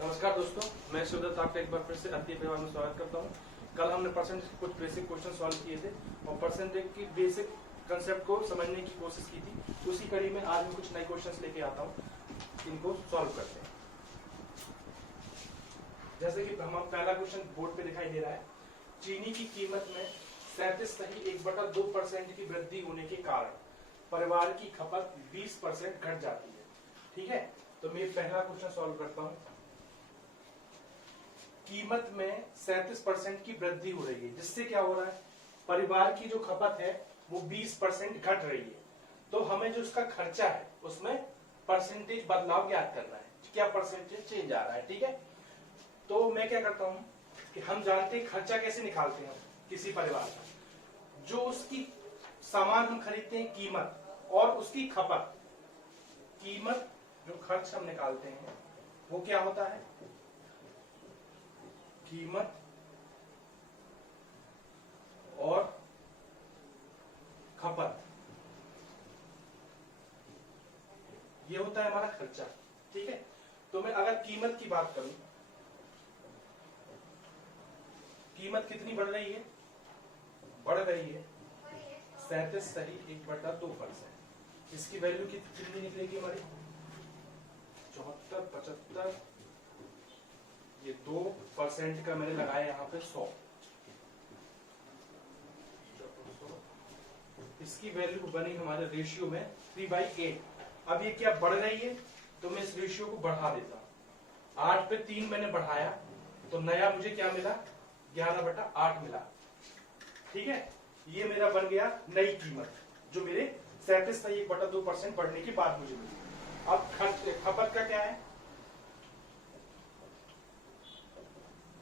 नमस्कार दोस्तों, मैं शिवदत्त आपका एक बार फिर से अति परिवार में स्वागत करता हूं। कल हमने परसेंटेज के कुछ बेसिक क्वेश्चन सॉल्व किए थे और परसेंटेज की बेसिक कंसेप्ट को समझने की कोशिश की थी। उसी कड़ी में आज मैं कुछ नए क्वेश्चंस लेके आता हूं, इनको सॉल्व करते हैं। जैसे कि हम पहला क्वेश्चन बोर्ड पे दिखाई दे रहा है। चीनी की कीमत में 37.1/2% की वृद्धि होने के कारण परिवार की खपत 20% घट जाती है। ठीक है, तो मैं पहला क्वेश्चन सॉल्व करता हूं। कीमत में 37% की वृद्धि हो रही है, जिससे क्या हो रहा है, परिवार की जो खपत है वो 20% घट रही है। तो हमें जो उसका खर्चा है उसमें परसेंटेज बदलाव ज्ञात करना है, क्या परसेंटेज चेंज आ रहा है। ठीक है, तो मैं क्या करता हूं कि हम जानते हैं खर्चा कैसे निकालते हैं किसी परिवार का। जो उसकी सामान हम खरीदते हैं कीमत और उसकी खपत, कीमत जो खर्च हम निकालते हैं वो क्या होता है, कीमत और खपत, ये होता है हमारा खर्चा। ठीक है, तो मैं अगर कीमत की बात करूं, कीमत कितनी बढ़ रही है, बढ़ रही है 37.1/2%। इसकी वैल्यू कितनी निकलेगी हमारी, 74, 75, ये 2% का मैंने लगाया यहाँ पे 100। इसकी वैल्यू बनी हमारे रेशियो में 3/8। अब ये क्या बढ़ रही है, तो मैं इस रेशियो को बढ़ा देता हूं। 8 पे 3 मैंने बढ़ाया तो नया मुझे क्या मिला, 11/8 मिला। ठीक है, ये मेरा बन गया नई कीमत, जो मेरे 37.1/2% बढ़ने के बाद मुझे मिली। अब खपत का क्या है,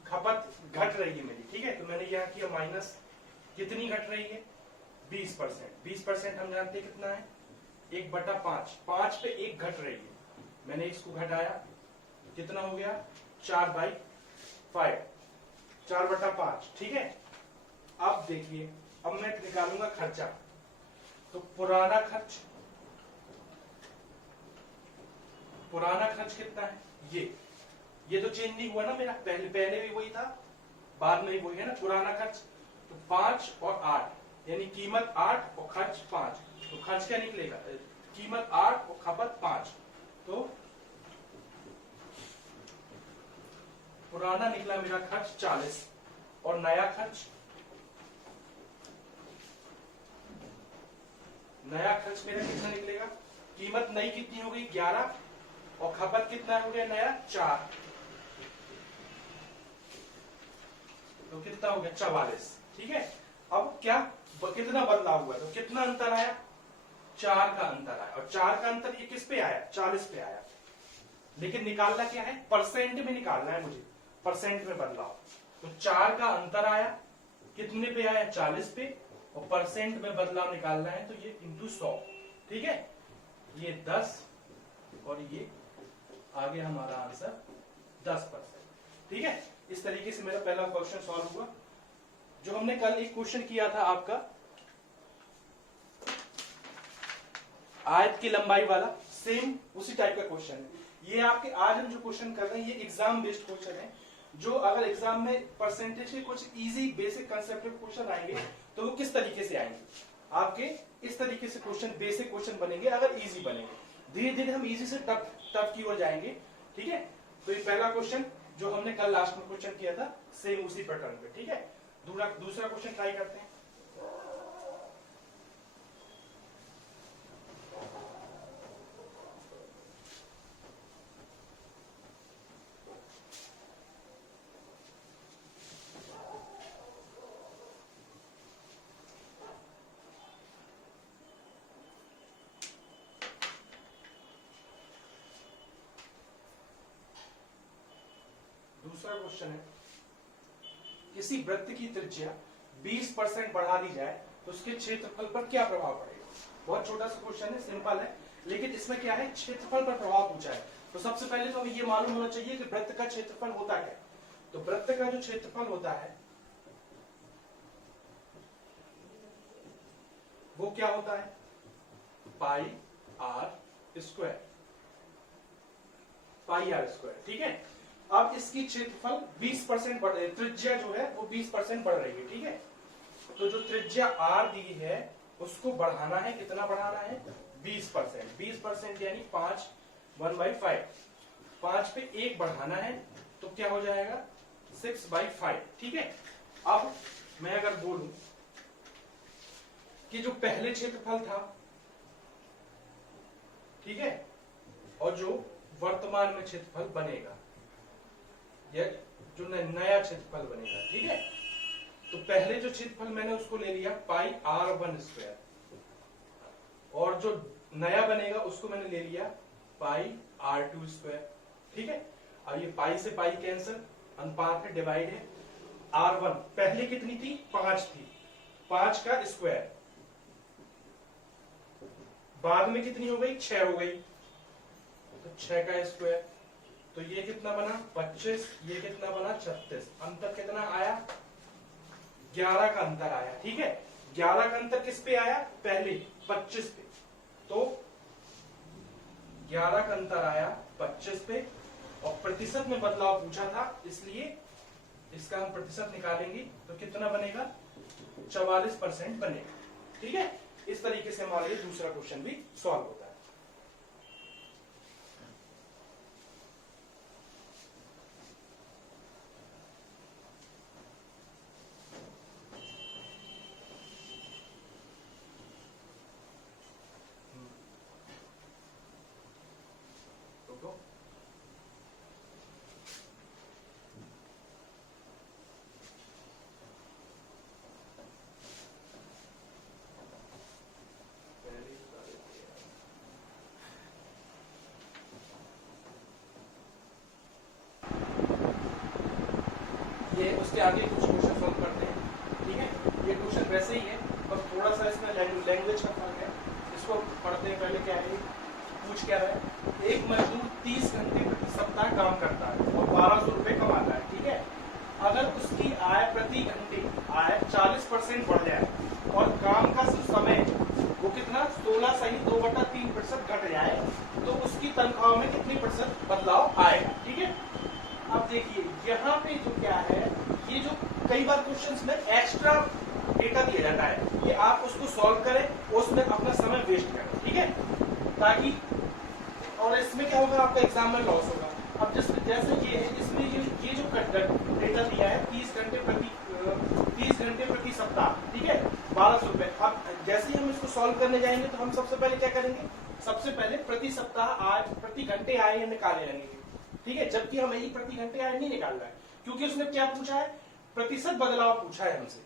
खपत घट रही है मेरी। ठीक है, तो मैंने यहां किया माइनस, कितनी घट रही है, 20%। 20% हम जानते हैं कितना है, 1/5। 5 पे 1 घट रही है, मैंने इसको घटाया, कितना हो गया, 4/5, 4/5। ठीक है, अब देखिए, अब मैं निकालूंगा खर्चा। तो पुराना खर्च कितना है, ये तो चेंज नहीं हुआ ना मेरा, पहले भी वही था, बाद में भी वही है ना पुराना खर्च। तो 5 और 8, यानी कीमत 8 और खर्च 5, तो खर्च क्या निकलेगा, कीमत 8 और खपत 5। तो पुराना निकला मेरा खर्च 40 और नया खर्च मेरा कितना निकलेगा, कीमत नई कितनी हो गई 11 और खपत कितना हो गया नया 4, तो कितना हो गया 44। ठीक है, अब क्या कितना बदलाव हुआ, तो कितना अंतर आया, 4 का अंतर आया। और 4 का अंतर ये किस पे आया, 40 पे आया। लेकिन निकालना क्या है, परसेंट में निकालना है मुझे, परसेंट में बदलाव। तो 4 का अंतर आया, कितने पे आया, 40 पे, और परसेंट में बदलाव निकालना है तो ये इंटू 100। ठीक है, ये 10 और ये आगे हमारा आंसर 10%। ठीक है, इस तरीके से मेरा पहला क्वेश्चन सॉल्व हुआ। जो हमने कल एक क्वेश्चन किया था आपका आयत की लंबाई वाला, सेम उसी टाइप का क्वेश्चन है ये। आपके आज हम जो क्वेश्चन कर रहे हैं ये एग्जाम बेस्ड क्वेश्चन है, जो अगर एग्जाम में परसेंटेज के कुछ इजी बेसिक कंसेप्ट क्वेश्चन आएंगे तो वो किस तरीके से आएंगे, आपके इस तरीके से क्वेश्चन, बेसिक क्वेश्चन बनेंगे अगर इजी बनेंगे। धीरे धीरे हम इजी से टफ की ओर जाएंगे। ठीक है, तो ये पहला क्वेश्चन जो हमने कल लास्ट में क्वेश्चन किया था, सेम उसी पैटर्न पे। ठीक है, दूसरा क्वेश्चन ट्राई करते हैं। दूसरा क्वेश्चन है, किसी वृत्त की त्रिज्या 20% बढ़ा दी जाए तो उसके क्षेत्रफल पर क्या प्रभाव पड़ेगा। बहुत छोटा सा क्वेश्चन है, सिंपल है, लेकिन इसमें क्या है, क्षेत्रफल पर प्रभाव पूछा है। तो सबसे पहले तो हमें ये मालूम होना चाहिए कि वृत्त का क्षेत्रफल होता है। तो वृत्त का जो क्षेत्रफल होता है वो क्या होता है, pi R square, pi R square. ठीक है, अब इसकी क्षेत्रफल 20% बढ़ रही है, त्रिज्या जो है वो 20% बढ़ रही है, ठीक है। तो जो त्रिज्या r दी है उसको बढ़ाना है, कितना बढ़ाना है? 20%। 20% यानी 5 1/5, 5 पे 1 बढ़ाना है तो क्या हो जाएगा? 6/5, ठीक है। अब मैं अगर बोलूं कि जो पहले क्षेत्रफल था, ठीक है, और जो वर्तमान में क्षेत्रफल बनेगा, या जो नया क्षेत्रफल बनेगा, ठीक है, तो पहले जो क्षेत्रफल मैंने उसको ले लिया पाई r1², और जो नया बनेगा उसको मैंने ले लिया पाई r2², ठीक है। अब ये पाई से पाई कैंसिल, अनुपात है, डिवाइड है। r1 पहले कितनी थी? 5 थी, 5 का स्क्वायर, बाद में कितनी हो गई? 6 हो गई, तो 6 का स्क्वायर, तो ये कितना बना? 25, ये कितना बना? 36। अंतर कितना आया? 11 का अंतर आया, ठीक है। 11 का अंतर किस पे आया? पहले 25 पे, तो 11 का अंतर आया 25 पे, और प्रतिशत में बदलाव पूछा था, इसलिए इसका हम प्रतिशत निकालेंगे तो कितना बनेगा? 44% बनेगा, ठीक है। इस तरीके से हमारा ये दूसरा क्वेश्चन भी सॉल्व होता है। तो ये उसके आगे कुछ क्वेश्चन सॉल्व करते हैं, ठीक है। ये क्वेश्चन वैसे ही है, बस थोड़ा सा इसमें लैंग्वेज का फर्क है। इसको पढ़ते हैं पहले। क्या है? पूछ क्या रहा है? एक मजदूर 30 घंटे प्रति सप्ताह काम करता है और 1200 रुपए कमाता है, ठीक है। अगर उसकी आय प्रति घंटे आय 40% बढ़ जाए और काम का समय वो कितना 16 सही 2/3% घट जाए, तो उसकी तनख्वाह में कितनी प्रतिशत बदलाव आएगा, ठीक है। अब देखिए यहाँ पे जो क्या है, ये जो कई बार क्वेश्चंस में एक्स्ट्रा डेटा दिया जाता है, ये आप उसको सॉल्व करें, उसमें अपना समय वेस्ट करें, ठीक है, ताकि, और इसमें क्या होगा? आपका एग्जाम में लॉस होगा। अब जैसे ये है, इसमें ये जो डेटा दिया है 30 घंटे प्रति सप्ताह, ठीक है, 1200 रुपए। अब जैसे ही हम इसको सॉल्व करने जाएंगे तो हम सबसे पहले क्या करेंगे? सबसे पहले प्रति सप्ताह आय, प्रति घंटे आय निकाले जाएंगे, ठीक है, जबकि हमें ही प्रति घंटे आय नहीं निकालना है, क्योंकि उसने क्या पूछा है? प्रतिशत बदलाव पूछा है हमसे,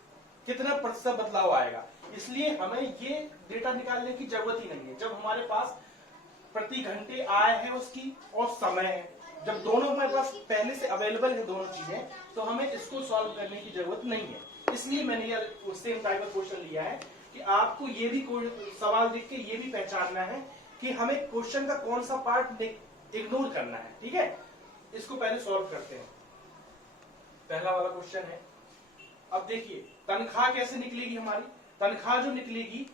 कितना प्रतिशत बदलाव आएगा। इसलिए हमें ये डेटा निकालने की जरूरत ही नहीं है। जब हमारे पास प्रति घंटे आय है उसकी और समय है, जब दोनों हमारे पास पहले से अवेलेबल है दोनों चीजें, तो हमें इसको सॉल्व करने की जरूरत नहीं है। इसलिए मैंने ये सेम टाइप का क्वेश्चन लिया है कि आपको ये भी सवाल देख के ये भी पहचानना है कि हमें क्वेश्चन का कौन सा पार्ट इग्नोर करना है, ठीक है। इसको पहले सॉल्व करते हैं। पहला वाला क्वेश्चन है, अब देखिए तनख्वाह कैसे निकलेगी हमारी? तनख्वाह जो निकलेगी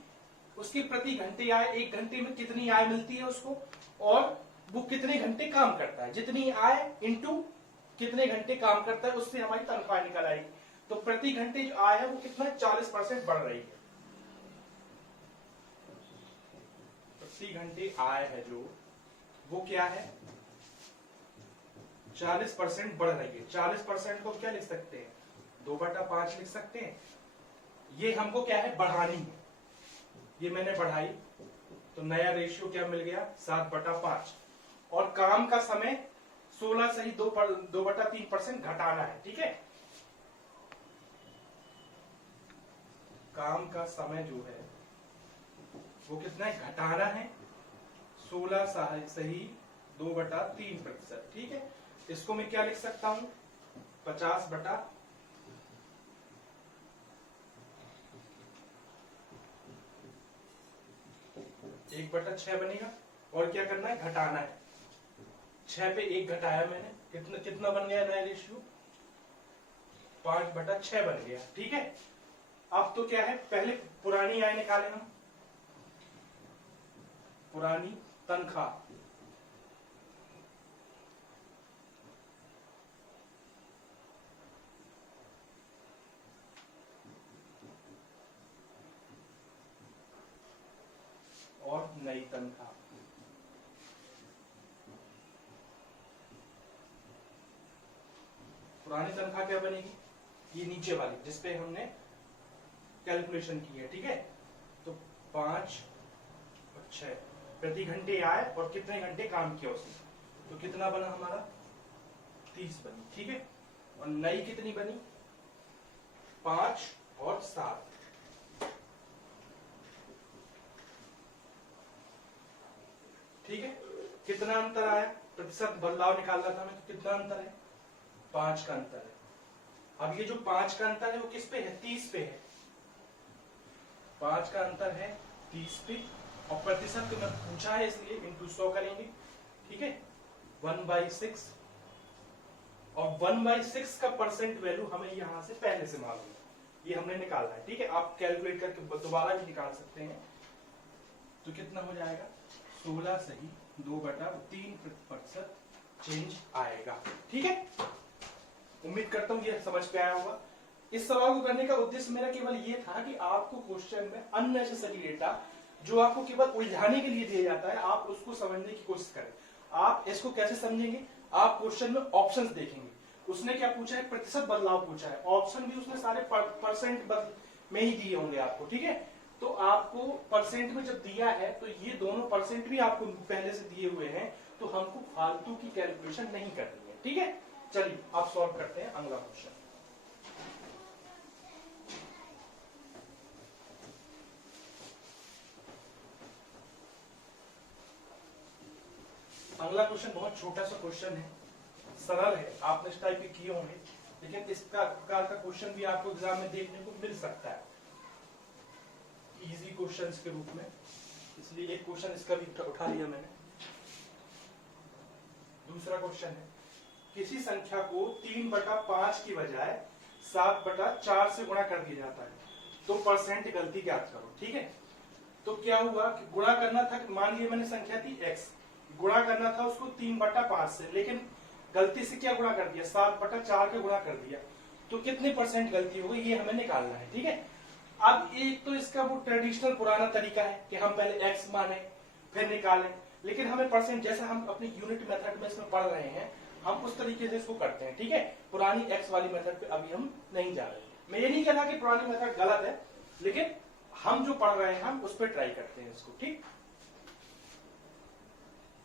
उसकी प्रति घंटे आय, 1 घंटे में कितनी आय मिलती है उसको, और वो कितने घंटे काम करता है, जितनी आय इंटू कितने घंटे काम करता है, उससे हमारी तनख्वाह निकल आएगी। तो प्रति घंटे जो आय है वो कितना 40% बढ़ रही है। प्रति घंटे आय है जो, वो क्या है? 40% बढ़ रही है। 40% को क्या लिख सकते हैं? 2/5 लिख सकते हैं। ये हमको क्या है? बढ़ानी है। ये मैंने बढ़ाई तो नया रेशियो क्या मिल गया? 7/5। और काम का समय 16 सही 2/3% घटाना है, ठीक है। काम का समय जो है वो कितना है? घटाना है 16 सही 2/3%, ठीक है। इसको मैं क्या लिख सकता हूं? 50/1/6 बनेगा। और क्या करना है? घटाना है। 6 पे 1 घटाया मैंने, कितना बन गया नया रेशियो? 5/6 बन गया, ठीक है। अब तो क्या है? पहले पुरानी आय निकाले हम, पुरानी तनख्वाह, पुरानी तनख्वाह क्या बनेगी, ये नीचे वाली जिसपे हमने कैलकुलेशन की है, ठीक है। तो 5 और 6 प्रति घंटे आए और कितने घंटे काम किया उसने, तो कितना बना हमारा 30 बनी, ठीक है। और नई कितनी बनी 5 और 7, ठीक है। कितना अंतर आया, प्रतिशत बदलाव निकालना था हमें, तो कितना अंतर है 5 का अंतर है। अब ये जो 5 का अंतर है वो किस पे है, 30 पे है। 5 का अंतर है 30 पे, और प्रतिशत में पूछा है इसलिए इंटू 100 करेंगे, ठीक है। 1/6, और 1/6 का परसेंट वैल्यू हमें यहां से पहले से मालूम है, ये हमने निकालना है, ठीक है। आप कैलकुलेट करके दोबारा भी निकाल सकते हैं। तो कितना हो जाएगा 16 सही 2/3% चेंज आएगा, ठीक है। उम्मीद करता हूं ये समझ पे आया होगा। इस सवाल को करने का उद्देश्य मेरा केवल ये था कि आपको क्वेश्चन में अननेसेसरी डेटा जो आपको केवल उलझाने के लिए दिया जाता है, आप उसको समझने की कोशिश करें। आप इसको कैसे समझेंगे, आप क्वेश्चन में ऑप्शंस देखेंगे, उसने क्या पूछा है, प्रतिशत बदलाव पूछा है, ऑप्शन भी उसने सारे परसेंट में ही दिए होंगे आपको, ठीक है। तो आपको परसेंट में जब दिया है तो ये दोनों परसेंट भी आपको पहले से दिए हुए हैं, तो हमको फालतू की कैलकुलेशन नहीं करनी है, ठीक है। चलिए आप सॉल्व करते हैं अगला क्वेश्चन। अगला क्वेश्चन बहुत छोटा सा क्वेश्चन है, सरल है, आपने इस टाइप के किए होंगे, लेकिन इस प्रकार का क्वेश्चन भी आपको एग्जाम में देखने को मिल सकता है इजी क्वेश्चंस के रूप में, इसलिए एक क्वेश्चन इसका भी उठा लिया मैंने। दूसरा क्वेश्चन है, किसी संख्या को 3/5 की बजाय 7/4 से गुणा कर दिया जाता है, तो परसेंट गलती ज्ञात करो, ठीक है। तो क्या हुआ कि गुणा करना था, मान लिया मैंने संख्या थी x, गुणा करना था उसको 3/5 से, लेकिन गलती से क्या गुणा कर दिया 7/4 का गुणा कर दिया, तो कितने परसेंट गलती हो गई ये हमें निकालना है, ठीक है। अब एक तो इसका वो ट्रेडिशनल पुराना तरीका है कि हम पहले x माने फिर निकालें, लेकिन हमें परसेंट जैसा हम अपने यूनिट मेथड में इसमें पढ़ रहे हैं, हम उस तरीके से इसको करते हैं, ठीक है। पुरानी x वाली मेथड पे अभी हम नहीं जा रहे। मैं ये नहीं कह रहा कि पुरानी मेथड गलत है, लेकिन हम जो पढ़ रहे हैं हम उस पर ट्राई करते हैं इसको, ठीक।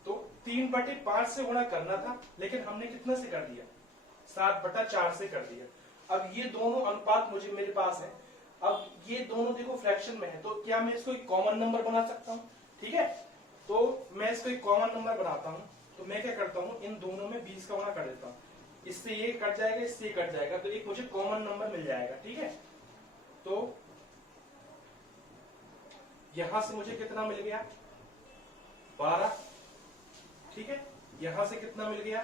तो 3/5 से गुणा करना था, लेकिन हमने कितना से कर दिया 7/4 से कर दिया। अब ये दोनों अनुपात मुझे मेरे पास है, अब ये दोनों देखो फ्रैक्शन में है, तो क्या मैं इसको एक कॉमन नंबर बना सकता हूं, ठीक है। तो मैं इसको एक कॉमन नंबर बनाता हूं, तो मैं क्या करता हूं इन दोनों में 20 का गुणा कर देता हूं, इससे ये कट जाएगा इससे कट जाएगा, तो एक मुझे कॉमन नंबर मिल जाएगा, ठीक है। तो यहां से मुझे कितना मिल गया 12, ठीक है। यहां से कितना मिल गया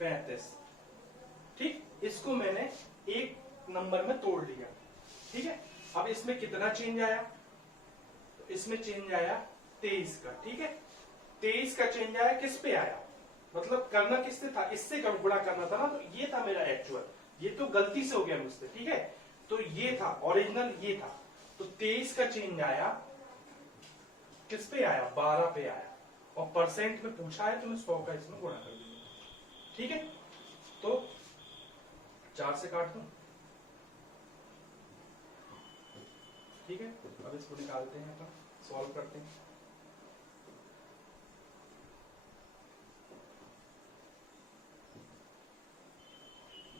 35, ठीक। इसको मैंने एक नंबर में तोड़ लिया, ठीक है। अब इसमें कितना चेंज आया, तो इसमें चेंज आया 23 का, ठीक है। 23 का चेंज आया, किस पे आया, मतलब करना किससे था, इससे गुणा करना था ना, तो ये था मेरा एक्चुअल, ये तो गलती से हो गया मुझसे, ठीक है। तो ये था ओरिजिनल, ये था, तो 23 का चेंज आया, किस पे आया 12 पे आया, और परसेंट में पूछा है तो मैं 100 का इसमें गुणा कर दूंगा, ठीक है। तो 4 से काट दूं, ठीक है। अब इसको निकालते हैं, अपन सॉल्व करते हैं।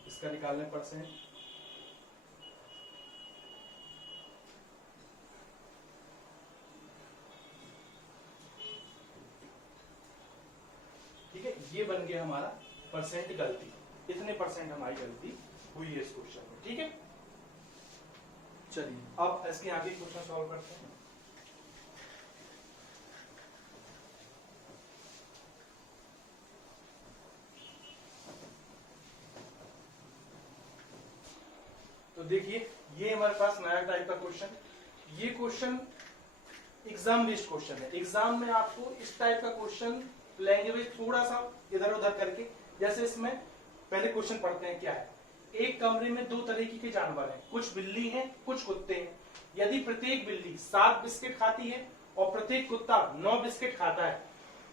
इसका निकालने परसेंट, ठीक है। ये बन गया हमारा परसेंट गलती, इतने परसेंट हमारी गलती हुई है इस क्वेश्चन में, ठीक है। चलिए अब इसके आगे क्वेश्चन सॉल्व करते हैं। तो देखिए ये हमारे पास नया टाइप का क्वेश्चन, ये क्वेश्चन एग्जाम बेस्ड क्वेश्चन है। एग्जाम में आपको इस टाइप का क्वेश्चन लैंग्वेज थोड़ा सा इधर उधर करके, जैसे इसमें पहले क्वेश्चन पढ़ते हैं क्या है, एक कमरे में 2 तरीके के जानवर हैं, कुछ बिल्ली हैं कुछ कुत्ते हैं। यदि प्रत्येक बिल्ली 7 बिस्किट खाती है और प्रत्येक कुत्ता 9 बिस्किट खाता है,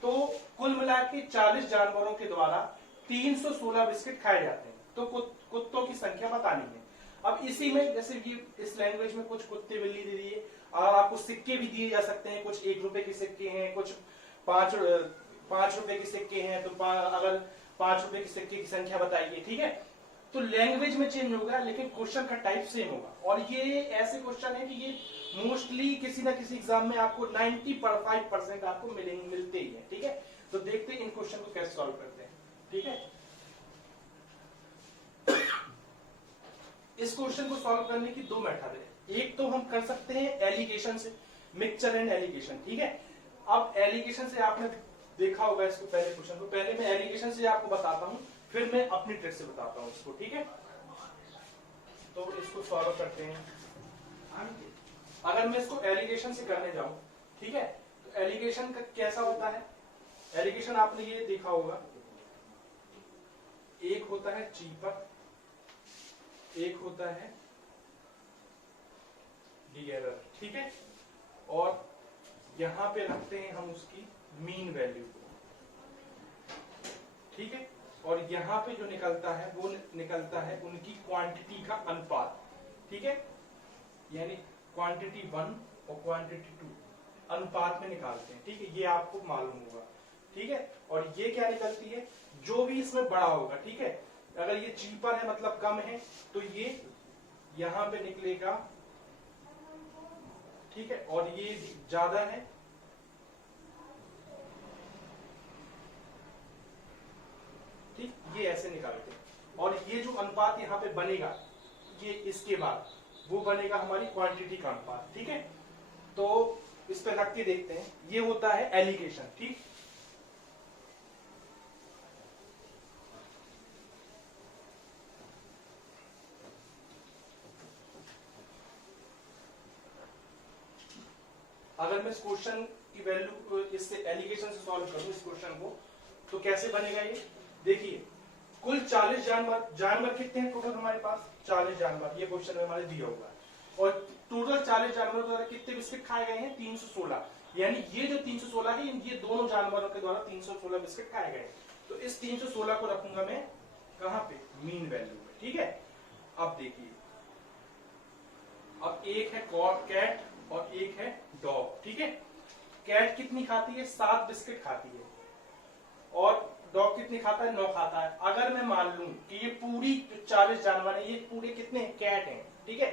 तो कुल मिला के 40 जानवरों के द्वारा 316 बिस्किट खाए जाते हैं। तो कुत्तों की संख्या बतानी है। अब इसी में जैसे कि इस लैंग्वेज में कुछ कुत्ते बिल्ली दे दिए, और आपको सिक्के भी दिए जा सकते हैं, कुछ 1 रुपए के सिक्के हैं, कुछ 5 रुपए के सिक्के हैं, तो अगर 5 रुपए के सिक्के की संख्या बताइए, ठीक है। तो लैंग्वेज में चेंज होगा लेकिन क्वेश्चन का टाइप सेम होगा। और ये ऐसे क्वेश्चन है कि ये मोस्टली किसी ना किसी एग्जाम में आपको 95% आपको मिलते ही है, ठीक है। तो देखते हैं इन क्वेश्चन को कैसे सॉल्व करते हैं, ठीक है। इस क्वेश्चन को सॉल्व करने की 2 मेथड है। एक तो हम कर सकते हैं एलिगेशन से, मिक्सचर एंड एलिगेशन, ठीक है। अब एलिगेशन से आपने देखा होगा इसको, पहले क्वेश्चन को, पहले मैं एलिगेशन से आपको बताता हूं, फिर मैं अपनी ट्रिक से बताता हूं इसको, ठीक है। तो इसको सॉल्व करते हैं। अगर मैं इसको एलिगेशन से करने जाऊं, ठीक है, तो एलिगेशन का कैसा होता है। एलिगेशन आपने ये देखा होगा, एक होता है चीपर, एक होता है डिगेरर, ठीक है। और यहां पे रखते हैं हम उसकी मीन वैल्यू, ठीक है। और यहां पे जो निकलता है वो निकलता है उनकी क्वांटिटी का अनुपात, ठीक है। यानी क्वांटिटी 1 और क्वांटिटी 2 अनुपात में निकालते हैं, ठीक है। ये आपको मालूम होगा, ठीक है। और ये क्या निकलती है, जो भी इसमें बड़ा होगा, ठीक है। अगर ये चीपर है मतलब कम है, तो ये यहां पे निकलेगा, ठीक है। और ये ज्यादा है, ठीक, ये ऐसे निकालते हैं। और ये जो अनुपात यहां पे बनेगा, ये इसके बाद वो बनेगा हमारी क्वांटिटी का अनुपात, ठीक है। तो इस पे रख के देखते हैं, ये होता है एलिगेशन, ठीक। अगर मैं इस क्वेश्चन की वैल्यू को इससे एलिगेशन से सॉल्व करूं इस क्वेश्चन को, तो कैसे बनेगा ये देखिए। कुल 40 जानवर कितने हैं टोटल हमारे पास, 40 जानवर, ये क्वेश्चन में हमारे दिया हुआ है। और टोटल 40 जानवरों द्वारा कितने बिस्किट खाए गए हैं, 316। यानी ये जो 316 है, ये दोनों जानवरों के द्वारा 316 बिस्किट खाए गए। तो इस 316 को रखूंगा मैं कहां पे, मीन वैल्यू में, ठीक है। अब देखिए, अब एक है कैट और एक है डॉग, ठीक है। कैट कितनी खाती है, 7 बिस्किट खाती है, और डॉग कितनी खाता है, 9 खाता है। अगर मैं मान लूं कि ये पूरी जो 40 जानवर है, ये पूरे कितने कैट हैं, ठीक है।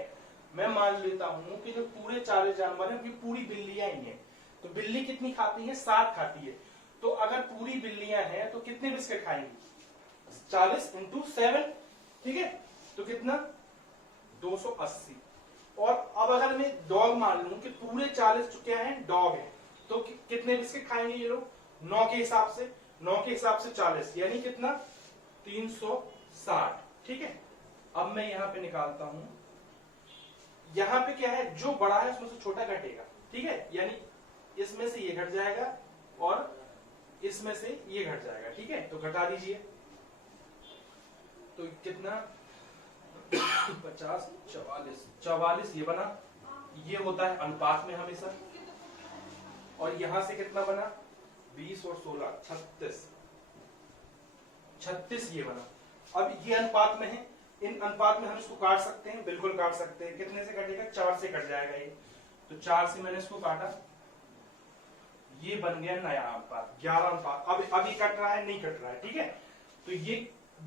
मैं मान लेता हूं कि जो पूरे 40 जानवर हैं, ये पूरी बिल्लियां ही हैं। तो बिल्ली कितनी खाती है, 7 खाती है। तो अगर पूरी बिल्लियां हैं तो कितने बिस्किट खाएंगी, 40 × 7, ठीक है। तो कितना, 280। और अब अगर मैं डॉग मान लूं कि पूरे 40 जो क्या है डॉग है, तो कितने बिस्किट खाएंगे ये लोग, 9 के हिसाब से, 9 के हिसाब से 40, यानी कितना, 360, ठीक है। अब मैं यहां पे निकालता हूं, यहां पे क्या है, जो बड़ा है उसमें से छोटा घटेगा, ठीक है। यानी इसमें से ये घट जाएगा और इसमें से ये घट जाएगा, ठीक है। तो घटा दीजिए, तो कितना, 50, 44 ये बना, ये होता है अनुपात में हमेशा। और यहां से कितना बना, 20 और 16, 36 ये बना। अब ये अनुपात में है, इन अनुपात में हम इसको काट सकते हैं, बिल्कुल काट सकते हैं। कितने से कटेगा, 4 से कट जाएगा ये। तो 4 से मैंने इसको काटा, ये बन गया नया अनुपात, 11 अनुपात। अब ये कट रहा है, नहीं कट रहा है, ठीक है। तो ये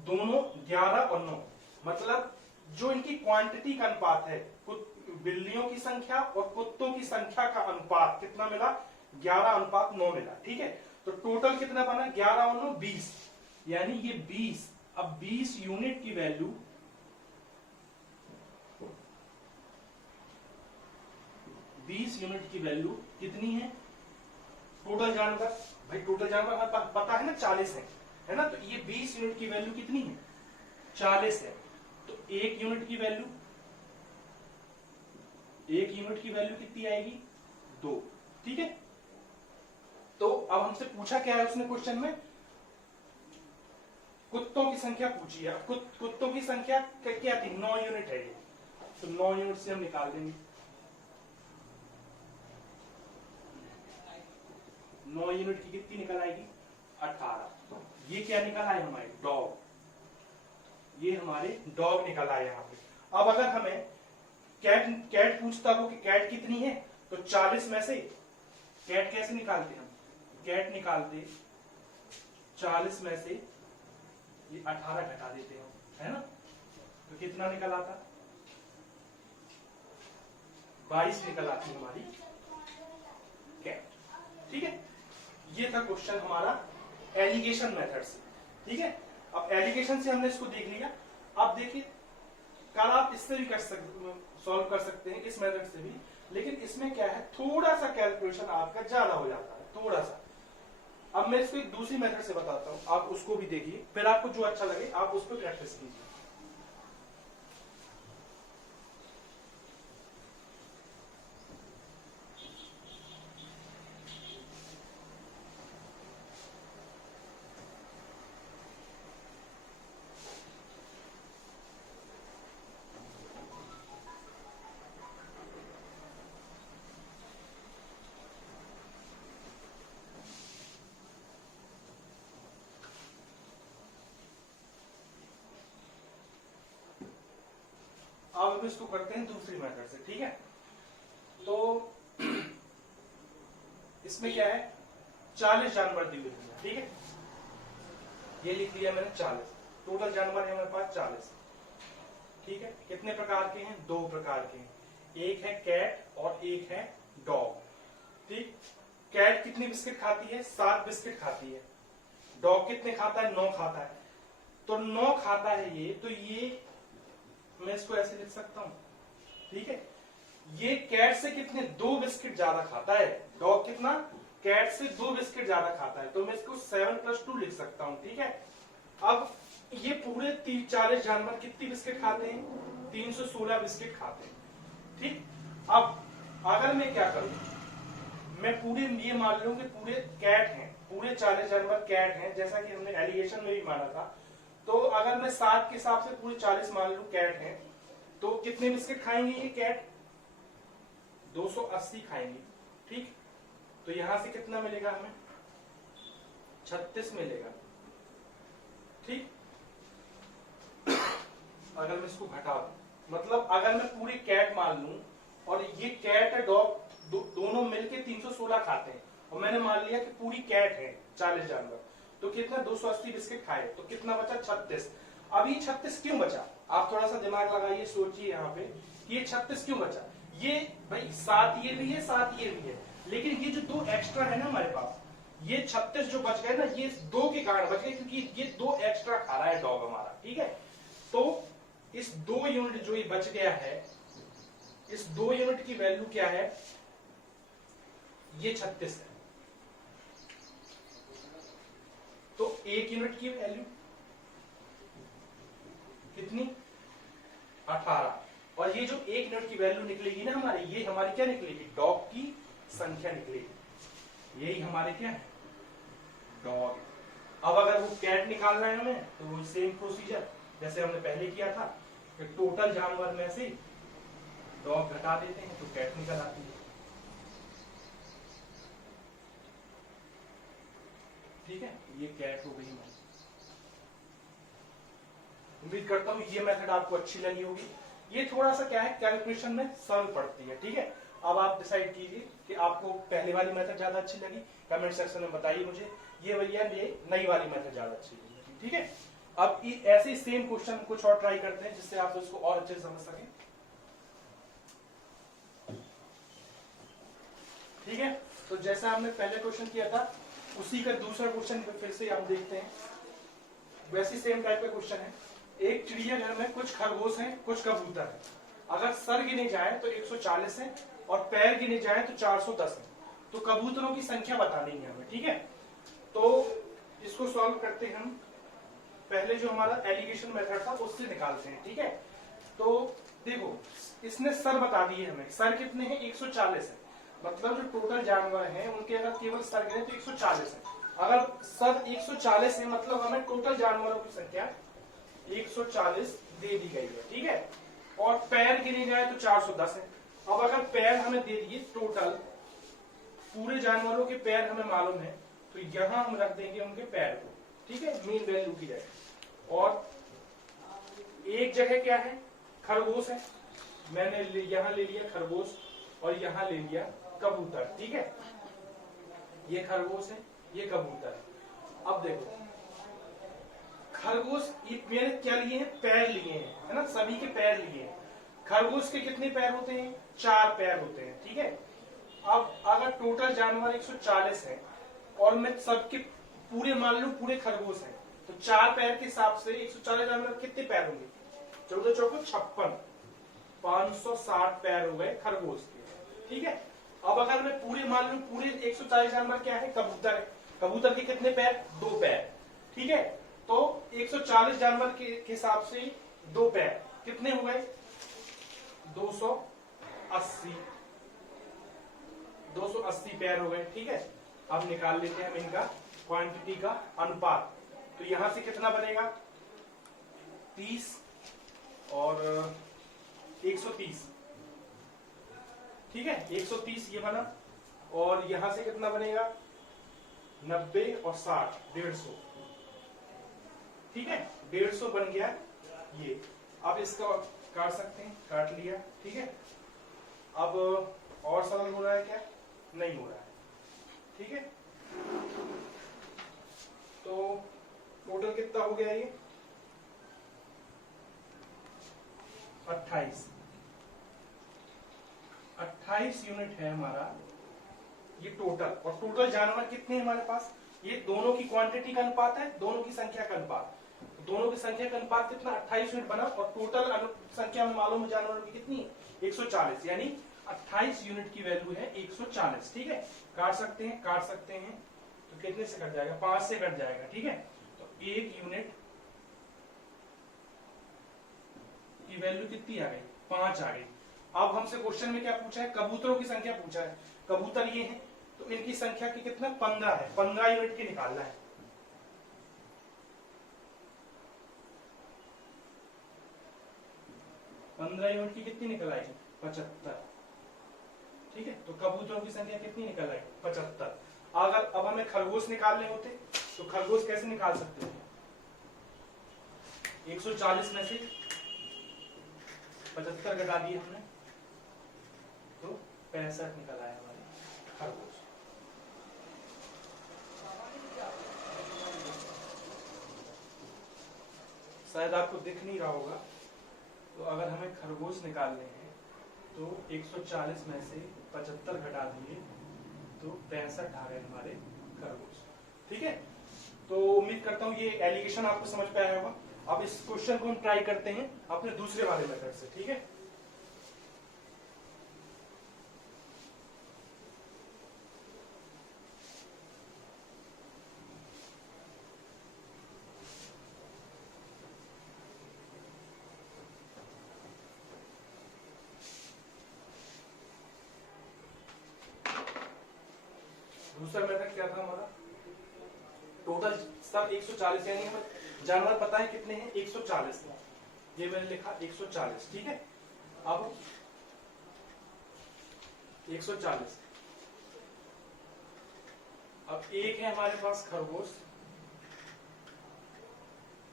दोनों 11 और 9, मतलब जो इनकी क्वांटिटी का अनुपात है, बिल्लियों की संख्या और कुत्तों की संख्या का अनुपात कितना मिला, 11:9 मिला, ठीक है। तो टोटल कितना बना, 11 और 9, 20, यानी ये 20। अब 20 यूनिट की वैल्यू, 20 यूनिट की वैल्यू कितनी है, टोटल जानवर, भाई टोटल जानवर हमें पता है ना 40 है ना। तो ये 20 यूनिट की वैल्यू कितनी है, 40 है। तो 1 यूनिट की वैल्यू, 1 यूनिट की वैल्यू कितनी आएगी, 2, ठीक है। तो अब हमसे पूछा क्या है उसने क्वेश्चन में, कुत्तों की संख्या पूछी है। कुत्तों की संख्या क्या थी, 9 यूनिट है ये। तो 9 यूनिट से हम निकाल देंगे, 9 यूनिट की कितनी निकल आएगी, 18। ये क्या निकल आए हमारी, डॉग। ये हमारे डॉग निकल आए यहाँ पे। अब अगर हमें कैट कैट पूछता हो कि कैट कितनी है, तो 40 में से कैट कैसे निकालते हम, कैट निकालते 40 में से ये 18 घटा देते हो, है ना, तो कितना निकल आता, 22 निकल आती हमारी कैट। ठीक है, ये था क्वेश्चन हमारा एलिगेशन मेथड से। ठीक है, अब एलिगेशन से हमने इसको देख लिया। अब देखिए कल आप इससे भी कर सकते, सॉल्व कर सकते हैं इस मेथड से भी, लेकिन इसमें क्या है, थोड़ा सा कैलकुलेशन आपका ज्यादा हो जाता है, थोड़ा सा। अब मैं इसको एक दूसरी मेथड से बताता हूं, आप उसको भी देखिए, फिर आपको जो अच्छा लगे आप उस पर प्रैक्टिस कीजिए। अब हम इसको करते हैं दूसरी मेथड से। ठीक है, तो इसमें क्या है, 40 जानवर दिए हुए हैं। ठीक है, ये लिख लिया मैंने 40, टोटल जानवर है हमारे पास 40। ठीक है, कितने प्रकार के हैं, 2 प्रकार के हैं, एक है कैट और एक है डॉग। ठीक, कैट कितनी बिस्किट खाती है, 7 बिस्किट खाती है। डॉग कितने खाता है, 9 खाता है। तो 9 खाता है ये, तो ये मैं इसको ऐसे लिख सकता हूं। ठीक है, ये कैट से कितने, 2 बिस्किट ज्यादा खाता है। डॉग कितना, कैट से 2 बिस्किट ज्यादा खाता है, तो मैं इसको 7 + 2 लिख सकता हूं। ठीक है, अब ये पूरे 40 जानवर कितनी बिस्किट खाते हैं, 316 बिस्किट खाते हैं। ठीक, अब अगर मैं क्या करूं, मैं पूरे ये मान लूं कि पूरे कैट हैं, पूरे 40 जानवर कैट हैं, जैसा कि हमने एलिगेशन में भी माना था। तो अगर मैं 7 के हिसाब से पूरे 40 मान लूं कैट हैं, तो कितने बिस्किट खाएंगे ये कैट, 280 खाएंगे। ठीक, तो यहां से कितना मिलेगा हमें, 36 मिलेगा। ठीक, अगर मैं इसको घटा दूं, मतलब अगर मैं पूरी कैट मान लूं और ये कैट है डॉग, दोनों मिलके 316 खाते हैं, और मैंने मान लिया कि पूरी कैट है 40 जानवर, तो कितना, 280 बिस्किट खाए, तो कितना बचा, 36। अब ये 36 क्यों बचा, आप थोड़ा सा दिमाग लगाइए, सोचिए यहाँ पे कि ये 36 क्यों बचा। ये भाई 7 ये भी है, 7 ये भी है, लेकिन ये जो 2 एक्स्ट्रा है ना हमारे पास, ये 36 जो बच गए ना, ये 2 के कारण बच गए, क्योंकि ये 2 एक्स्ट्रा खा रहा है डॉग हमारा। ठीक है, तो इस 2 यूनिट जो ये बच गया है, इस 2 यूनिट की वैल्यू क्या है, ये 36 है। तो 1 यूनिट की वैल्यू कितनी, 18, और ये जो 1 यूनिट की वैल्यू निकलेगी ना हमारी, ये हमारी क्या निकलेगी, डॉग की संख्या निकलेगी। यही हमारे क्या है, डॉग। अब अगर वो कैट निकालना है हमें, तो सेम प्रोसीजर जैसे हमने पहले किया था, कि टोटल जानवर में से डॉग घटा देते हैं, तो कैट निकल आती है। ठीक है, ये कैट हो गई। उम्मीद करता हूं ये मेथड आपको अच्छी लगी होगी। ये थोड़ा सा क्या है, कैलकुलेशन में सरल पड़ती है। ठीक है, अब आप डिसाइड कीजिए कि आपको पहले वाली मेथड ज्यादा अच्छी लगी, कमेंट सेक्शन में बताइए मुझे, ये भैया ये नई वाली मेथड ज्यादा अच्छी लगी। ठीक है, अब ऐसे ही सेम क्वेश्चन कुछ और ट्राई करते हैं, जिससे आप इसको और अच्छे से समझ सकें। ठीक है, तो जैसा हमने पहले क्वेश्चन किया था, उसी का दूसरा क्वेश्चन फिर से हम देखते हैं। वैसी सेम टाइप का क्वेश्चन है, एक चिड़ियाघर में कुछ खरगोश हैं, कुछ कबूतर हैं। अगर सर गिने जाए तो 140 है, और पैर गिने जाए तो 410 है। तो कबूतरों की संख्या बतानी है हमें। ठीक है, तो इसको सॉल्व करते हैं हम। पहले जो हमारा एलिगेशन मेथड था उससे निकालते हैं। ठीक है, तो देखो इसने सर बता दिए हमें, सर कितने हैं, 140 है। मतलब जो टोटल जानवर हैं उनके अगर केवल सर गिने तो 140 है। अगर सर 140 है, मतलब हमें टोटल जानवरों की संख्या 140 दे दी गई है। ठीक है, और पैर गिने जाए तो 410 है। अब अगर पैर हमें दे दिए, टोटल पूरे जानवरों के पैर हमें मालूम है, तो यहां हम रख देंगे उनके पैर को। ठीक है, मेन वैल्यू की जाए, और एक जगह क्या है, खरगोश है, मैंने यहां ले लिया खरगोश और यहां ले लिया कबूतर, ठीक है। ये खरगोश है, ये कबूतर है। अब देखो खरगोश मैंने क्या लिए हैं, पैर लिए हैं, है ना, सभी के पैर लिए हैं। खरगोश के कितने पैर होते हैं, 4 पैर होते हैं, ठीक है। अब अगर टोटल जानवर 140 है और मैं सबके पूरे मान लूं पूरे खरगोश हैं, तो 4 पैर के हिसाब से 140 जानवर कितने पैर होंगे, 14 चौको 56, 560 पैर हो गए खरगोश के, ठीक है। अब अगर मैं पूरे मान लूं पूरे 140 जानवर क्या है, कबूतर है, कबूतर के कितने पैर, 2 पैर, ठीक है। तो 140 जानवर के हिसाब से 2 पैर कितने हो गए, 280, 280 पैर हो गए, ठीक है। अब निकाल लेते हैं हम इनका क्वांटिटी का अनुपात। तो यहां से कितना बनेगा, 30 और 130, ठीक है, 130 ये बना। और यहां से कितना बनेगा, 90 और 60, 150, ठीक है, 150 बन गया ये। अब इसका काट सकते हैं, काट लिया, ठीक है। अब और सरल हो रहा है क्या, नहीं हो रहा है, ठीक है। तो टोटल कितना हो गया ये, 28 यूनिट है हमारा ये टोटल। और टोटल जानवर कितने हैं हमारे पास, ये दोनों की क्वांटिटी का अनुपात है, दोनों की संख्या का अनुपात, दोनों की संख्या का अनुपात कितना, 28 यूनिट बना। और टोटल संख्या में मालूम है जानवरों की कितनी, 140, यानी 28 यूनिट की वैल्यू है 140, ठीक है। काट सकते हैं, काट सकते हैं, तो कितने से कट जाएगा, 5 से कट जाएगा, ठीक है। तो 1 यूनिट की वैल्यू कितनी आ गई, 5 आ गई। अब हमसे क्वेश्चन में क्या पूछा है, कबूतरों की संख्या पूछा है, कबूतर ये है, तो इनकी संख्या की कितना, 15 है, 15 यूनिट की निकालना है। पंद्रह यूनिट की कितनी निकल आएगी, 75, ठीक है। तो कबूतरों की संख्या कितनी निकल आएगी, 75। अगर अब हमें खरगोश निकालने होते तो खरगोश कैसे निकाल सकते हैं, 140 में से 75 घटा दिए हमने, तो 65 निकल आया हमारे खरगोश। शायद आपको दिख नहीं रहा होगा, तो अगर हमें खरगोश निकालने हैं तो 140 में से 75 घटा दिए तो 65 आ गए हमारे खरगोश, ठीक है। तो उम्मीद करता हूं ये एलिगेशन आपको समझ में आया होगा। अब इस क्वेश्चन को हम ट्राई करते हैं अपने दूसरे वाले मेथड से, ठीक है। दूसरा मेथड क्या था हमारा, टोटल सब 140, यानी हमें जानवर पता है कितने हैं, 140, ये मैंने लिखा 140, ठीक है। अब 140, अब एक है हमारे पास खरगोश,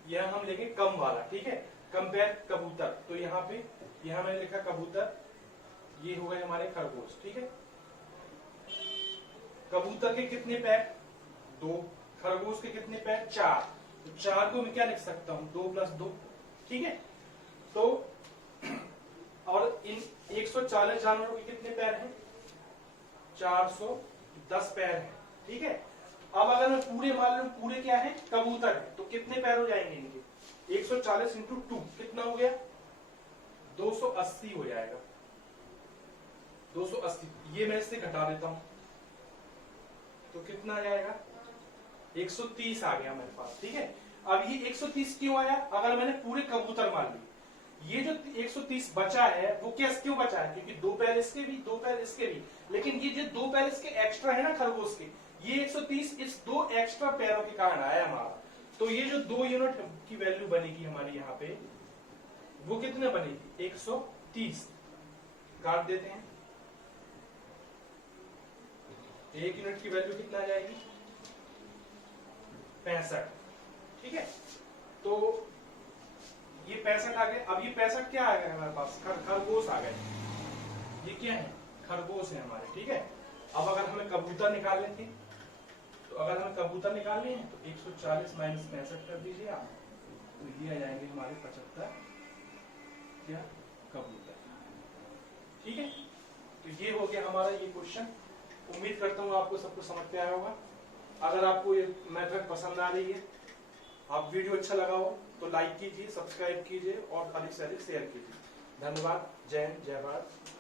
यह हम लेंगे कम वाला, ठीक है, कंपेयर कबूतर। तो यहाँ पे यहां मैंने लिखा कबूतर, ये हो गए हमारे खरगोश, ठीक है। कबूतर के कितने पैर, 2, खरगोश के कितने पैर, 4, तो 4 को मैं क्या लिख सकता हूं, 2 + 2, ठीक है। तो और इन 140 जानवरों के कितने पैर हैं, 410 पैर हैं, ठीक है। अब अगर मैं पूरे मान लूं पूरे क्या है, कबूतर है, तो कितने पैर हो जाएंगे इनके, 140 × 2 कितना हो गया, 280 हो जाएगा, 280। ये मैं इससे घटा देता हूं तो कितना आ जाएगा, 130 आ गया मेरे पास, ठीक है। अब ये 130 क्यों आया, अगर मैंने पूरे कबूतर मान ली, ये जो 130 बचा है वो कैसे क्यों बचा है, क्योंकि 2 पैर इसके भी 2 पैर इसके भी, लेकिन ये जो 2 पैर इसके एक्स्ट्रा है ना खरगोश के, ये 130 इस 2 एक्स्ट्रा पैरों के कारण आया हमारा। तो ये जो 2 यूनिट की वैल्यू बनेगी हमारी यहाँ पे, वो कितने बनेगी, 130, काट देते हैं, 1 यूनिट की वैल्यू कितना आ जाएगी, 65, ठीक है। तो ये 65 आ गए। अब ये 65 क्या आ गया हमारे पास, खरगोश आ गए। ये क्या है, खरगोश है हमारे, ठीक है। अब अगर हमें कबूतर निकालने थे, तो अगर हमें कबूतर निकालने हैं तो 140 माइनस 65 कर दीजिए आप, तो ये आ जाएंगे हमारे 75 क्या कबूतर, ठीक है। तो ये हो गया हमारा ये क्वेश्चन। उम्मीद करता हूँ आपको सब कुछ समझ में आया होगा। अगर आपको ये मेथड पसंद आ रही है, आप वीडियो अच्छा लगा हो तो लाइक कीजिए, सब्सक्राइब कीजिए और अधिक से अधिक शेयर कीजिए। धन्यवाद। जय हिंद, जय भारत।